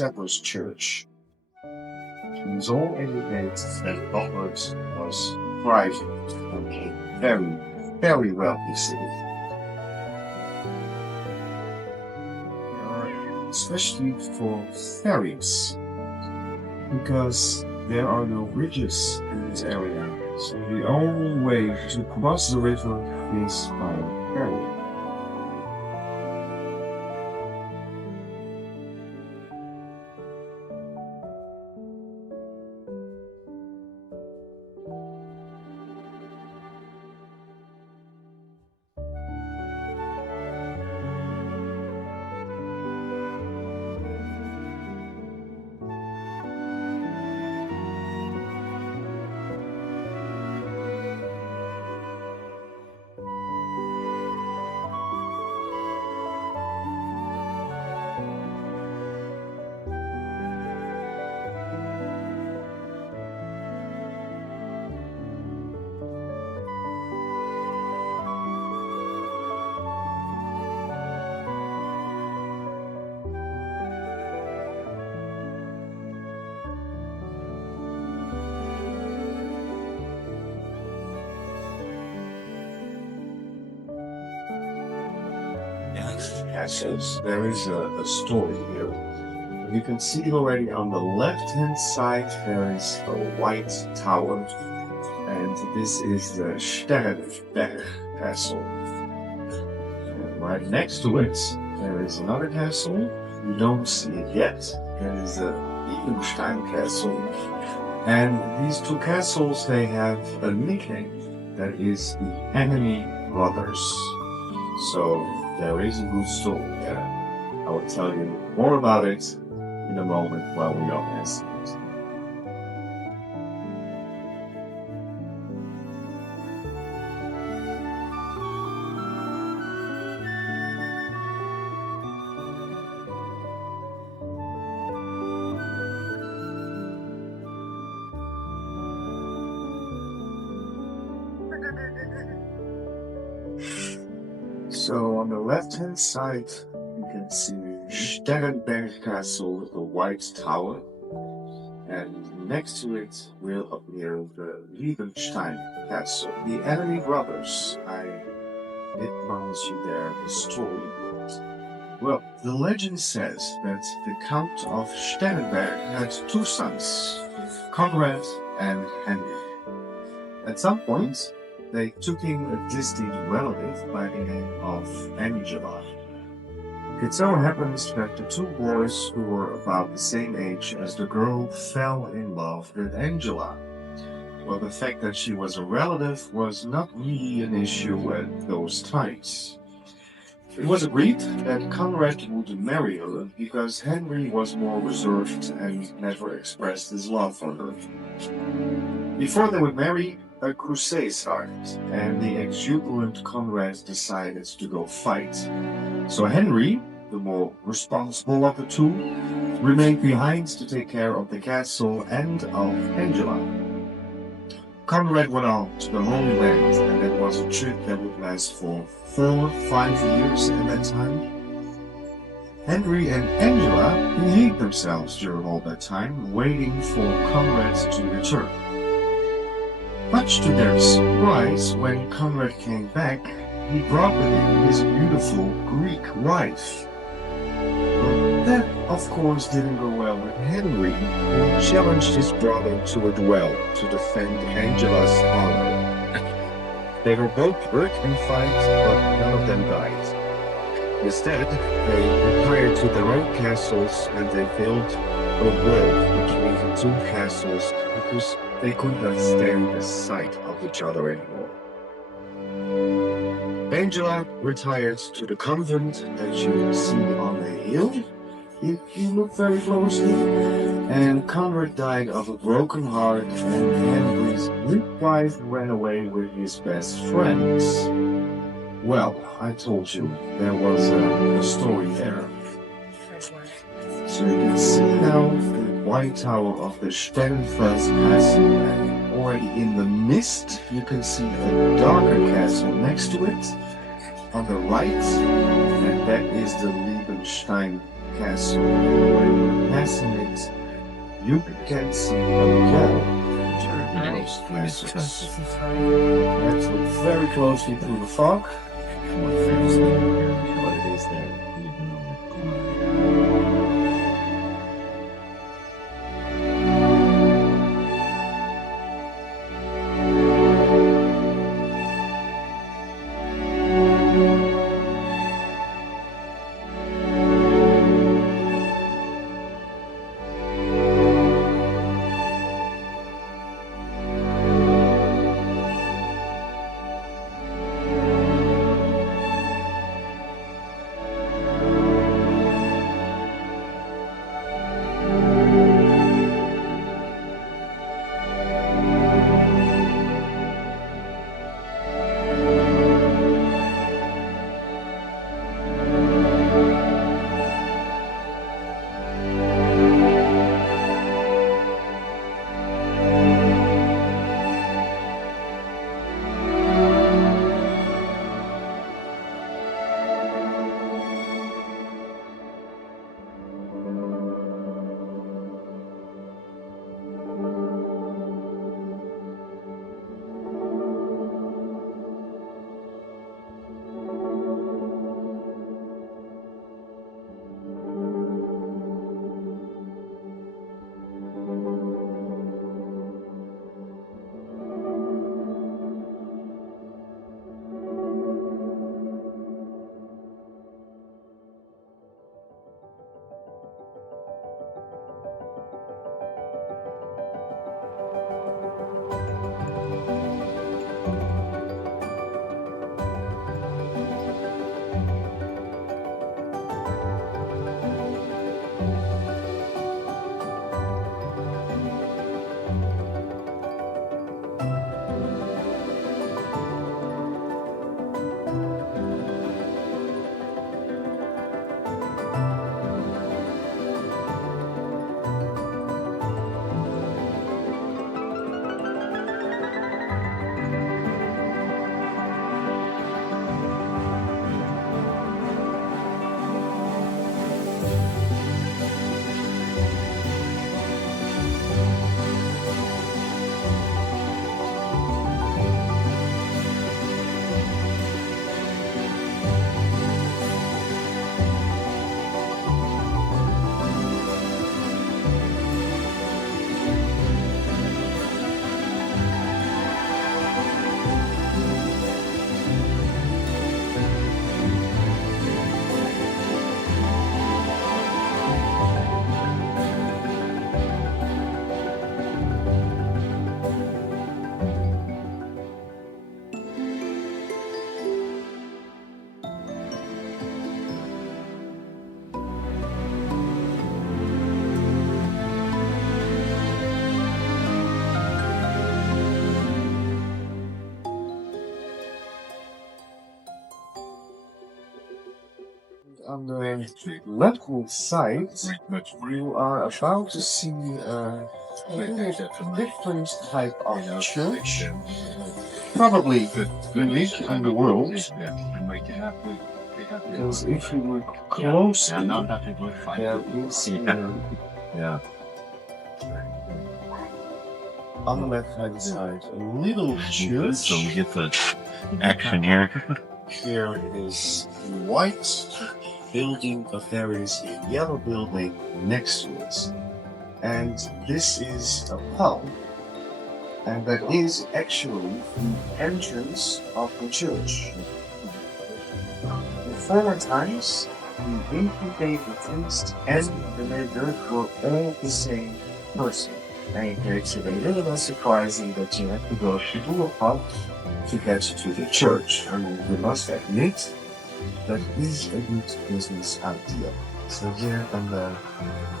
settlers' church. This all indicates that Gotland was thriving and a very, very wealthy city. Especially for ferries, because there are no bridges in this area, so the only way to cross the river is by ferry. Castles, there is a story here. You can see it already on the left-hand side. There is a white tower, and this is the Sternfels castle. And right next to it, there is another castle. You don't see it yet. That is the Liebenstein castle. And these two castles, they have a nickname. That is the enemy brothers. So there is a good story there. I will tell you more about it in a moment while we are passing it. So on the left-hand side, you can see Sternfels Castle, the white tower, and next to it will appear the Liebenstein Castle. The enemy brothers, I did promise you there the story. Well, the legend says that the Count of Sternberg had two sons, Conrad and Henry. At some point, they took in a distant relative by the name of Angela. It so happens that the two boys who were about the same age as the girl fell in love with Angela. Well, the fact that she was a relative was not really an issue at those times. It was agreed that Conrad would marry her because Henry was more reserved and never expressed his love for her. Before they would marry, a crusade started, and the exuberant Conrad decided to go fight. So Henry, the more responsible of the two, remained behind to take care of the castle and of Angela. Conrad went on to the Holy Land, and that was a trip that would last for 4-5 years at that time. Henry and Angela behaved themselves during all that time, waiting for Conrad to return. Much to their surprise, when Conrad came back, he brought with him his beautiful Greek wife. But that, of course, didn't go well with Henry, who challenged his brother to a duel to defend Angela's honor. They were both hurt in fight, but none of them died. Instead, they retired to their own castles, and they built a wall between the two castles because they could not stand the sight of each other anymore. Angela retired to the convent that you can see on the hill, if you look very closely, and Conrad died of a broken heart, and Henry's Greek wife ran away with his best friends. Well, I told you, there was a story there. So you can see now the white tower of the Sternfels castle, and already in the mist you can see a darker castle next to it on the right, and that is the Liebenstein castle, and when we're passing it, you can see a wall between those castles. Let's look very closely through the fog. What it is there. On the left-hand side, you are about to see a different type of church, probably unique in the world. Because if you look closely, there is on the left-hand side a little church. So we get the action here. Here is white building, but there is a yellow building next to it. And this is a pub, and that is actually the entrance of the church. In former times, the incubators and the leader were all the same person. And it makes it a little bit surprising that you have to go to a pub to get to the church. I mean, we must admit that is a good business idea. So here on the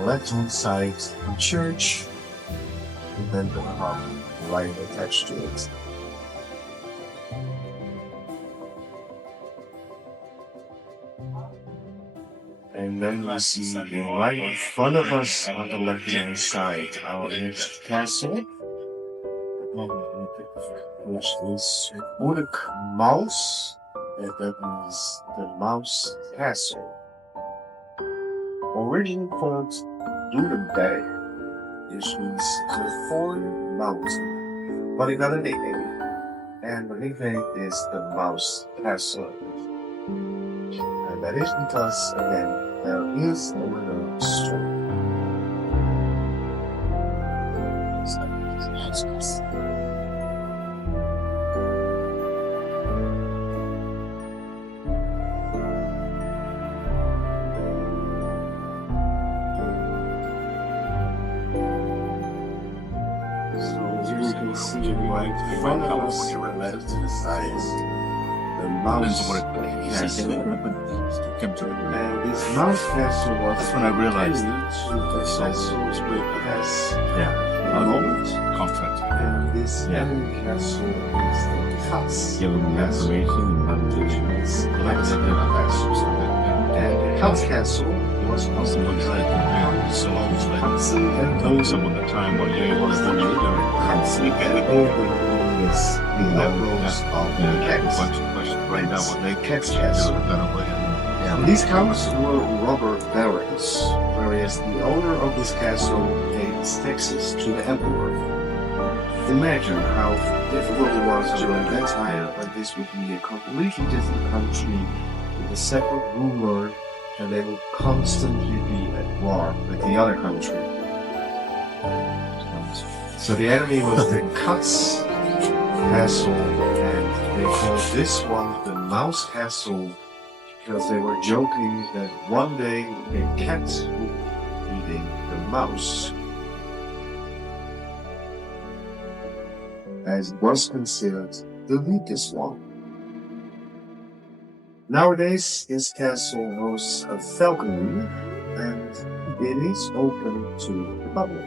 left-hand side, the church, and then the pub right attached to it. And then we see right in front of us on the left-hand side our next castle, which is Burg Maus, and that means the Mouse Castle. originally called Liebenstein, which means the foreign mountain, but it got a nickname, and the nickname is the Maus Castle. And that is because, again, there is a little story. So you can see right in front of us, left to the sides, the Maus Castle. And this Maus Castle was That's when I realized the castles with has Yeah. a moment. Comfort. And this Yeah. enemy castle is the Katz. Give them the information and Which means how collecting to castles. And the Katz Castle was also looks like yeah, so always like and telling someone the time what you was what you're doing. and over is the levels of the Yeah, a Katz. bunch of questions right now what they Katz do Castle. a better way. And these counts were robber barons, whereas the owner of this castle paid taxes to the emperor. Imagine how difficult it was during that time when this would be a completely different country with a separate ruler, and they would constantly be at war with the other country. So the enemy was the Katz castle, and they called this one the Maus Castle because they were joking that one day a cat would be eating the mouse, as it was considered the weakest one. Nowadays, this castle hosts a falconry, and it is open to the public.